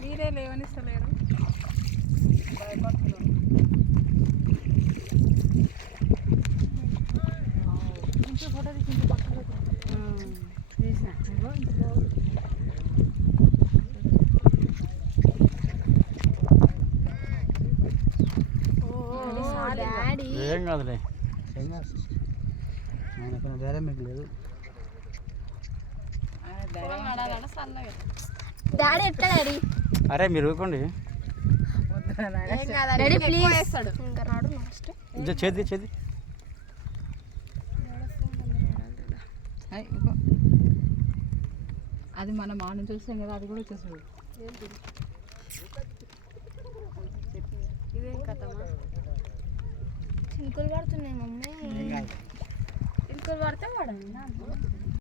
మీరే లేవనిస్తలేరు, భయపడుతున్నారు. ఇంట్లో ఫోటో తీసి పక్కన తీసిన ఏం కాదులే, ఏం కాదు. ఆయన వేరే మీకు లేదు. డాడీ ఎట్లా డాడీ? అరే మీరు ఊరుకోండి. డాడీ ప్లీజ్ ఇంకా రాడు నెక్స్ట్ చేది చేది అది మనం ఆ నుంచి వస్తాం కదా, అది కూడా వచ్చేసాడు. ఇదేం కథమా? చినుకులు పడుతున్నాయి మమ్మీ. చినుకులు పడితే పడండి.